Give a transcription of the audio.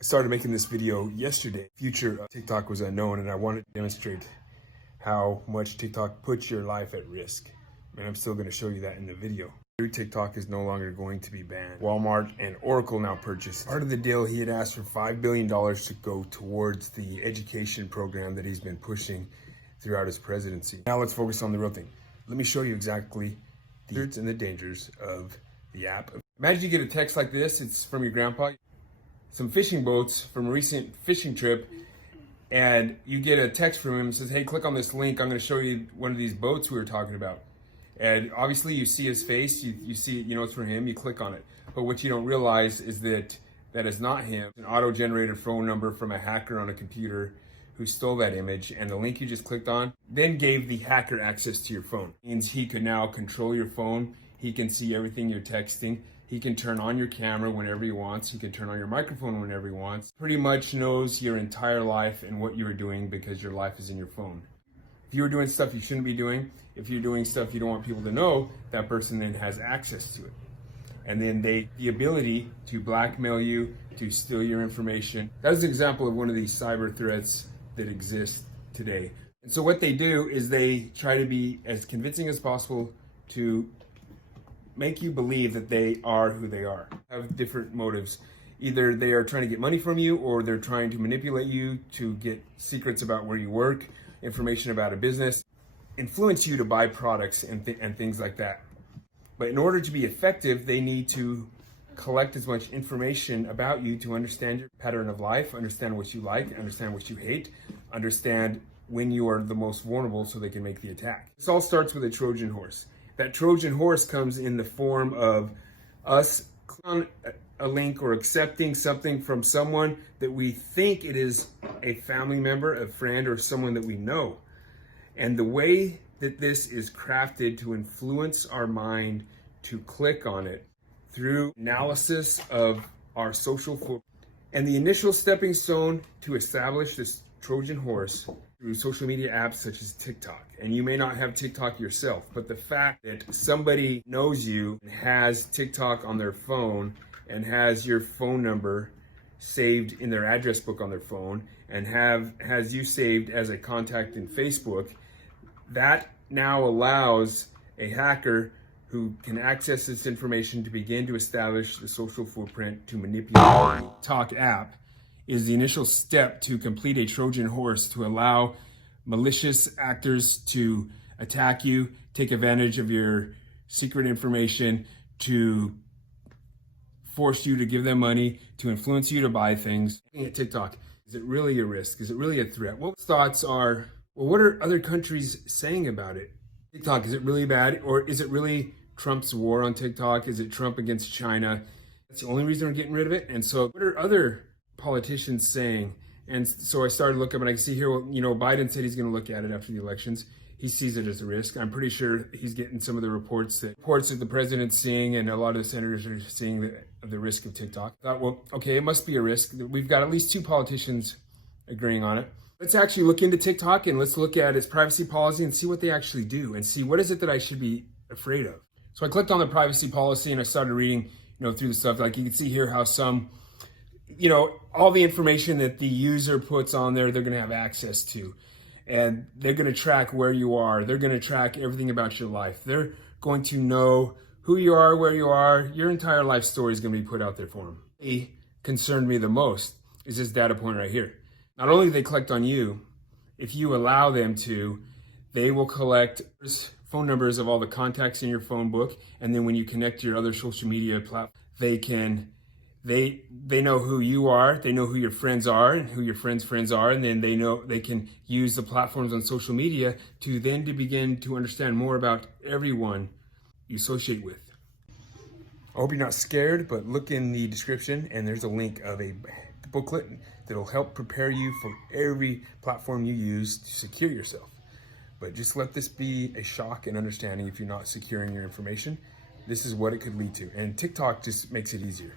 I started making this video yesterday. Future of TikTok was unknown, and I wanted to demonstrate how much TikTok puts your life at risk. And I'm still going to show you that in the video. TikTok is no longer going to be banned. Walmart and Oracle now purchased. Part of the deal, he had asked for $5 billion to go towards the education program that he's been pushing throughout his presidency. Now let's focus on the real thing. Let me show you exactly the risks and the dangers of the app. Imagine you get a text like this. It's from your grandpa. Some fishing boats from a recent fishing trip, and you get a text from him that says, hey, click on this link. I'm going to show you one of these boats we were talking about. And obviously you see his face, you see, you know it's from him, you click on it. But what you don't realize is that that is not him. An auto-generated phone number from a hacker on a computer who stole that image, and the link you just clicked on then gave the hacker access to your phone. It means he could now control your phone. He can see everything you're texting. He can turn on your camera whenever he wants. He can turn on your microphone whenever he wants. Pretty much knows your entire life and what you're doing because your life is in your phone. If you were doing stuff you shouldn't be doing, if you're doing stuff you don't want people to know, that person then has access to it. And then the ability to blackmail you, to steal your information. That is an example of one of these cyber threats that exist today. And so what they do is they try to be as convincing as possible to make you believe that they are who they are. Have different motives. Either they are trying to get money from you, or they're trying to manipulate you to get secrets about where you work, information about a business, influence you to buy products and things like that. But in order to be effective, they need to collect as much information about you to understand your pattern of life, understand what you like, understand what you hate, understand when you are the most vulnerable so they can make the attack. This all starts with a Trojan horse. That Trojan horse comes in the form of us clicking on a link or accepting something from someone that we think it is a family member, a friend, or someone that we know. And the way that this is crafted to influence our mind to click on it through analysis of our social footprint. And the initial stepping stone to establish this Trojan horse through social media apps such as TikTok. And you may not have TikTok yourself, but the fact that somebody knows you and has TikTok on their phone and has your phone number saved in their address book on their phone and has you saved as a contact in Facebook, that now allows a hacker who can access this information to begin to establish the social footprint to manipulate the TikTok app is the initial step to complete a Trojan horse to allow malicious actors to attack you, take advantage of your secret information, to force you to give them money, to influence you to buy things. Looking at TikTok, is it really a risk? Is it really a threat? What thoughts are, well, what are other countries saying about it? TikTok, is it really bad? Or is it really Trump's war on TikTok? Is it Trump against China? That's the only reason we're getting rid of it. And so what are other politicians saying? And so I started looking up, and I can see here, you know, Biden said he's going to look at it after the elections. He sees it as a risk. I'm pretty sure he's getting some of the reports that the president's seeing and a lot of the senators are seeing the risk of TikTok. I thought, well, okay, it must be a risk. We've got at least 2 politicians agreeing on it. Let's actually look into TikTok and let's look at its privacy policy and see what they actually do and see what is it that I should be afraid of. So I clicked on the privacy policy and I started reading, you know, through the stuff. Like you can see here how some, you know, all the information that the user puts on there, they're going to have access to. And they're going to track where you are. They're going to track everything about your life. They're going to know who you are, where you are. Your entire life story is going to be put out there for them. What concerned me the most is this data point right here. Not only do they collect on you, if you allow them to, they will collect phone numbers of all the contacts in your phone book. And then when you connect to your other social media platforms, they know who you are, they know who your friends are and who your friends' friends are, and then they know they can use the platforms on social media to begin to understand more about everyone you associate with. I hope you're not scared, but look in the description and there's a link of a booklet that'll help prepare you for every platform you use to secure yourself. But just let this be a shock and understanding if you're not securing your information. This is what it could lead to. And TikTok just makes it easier.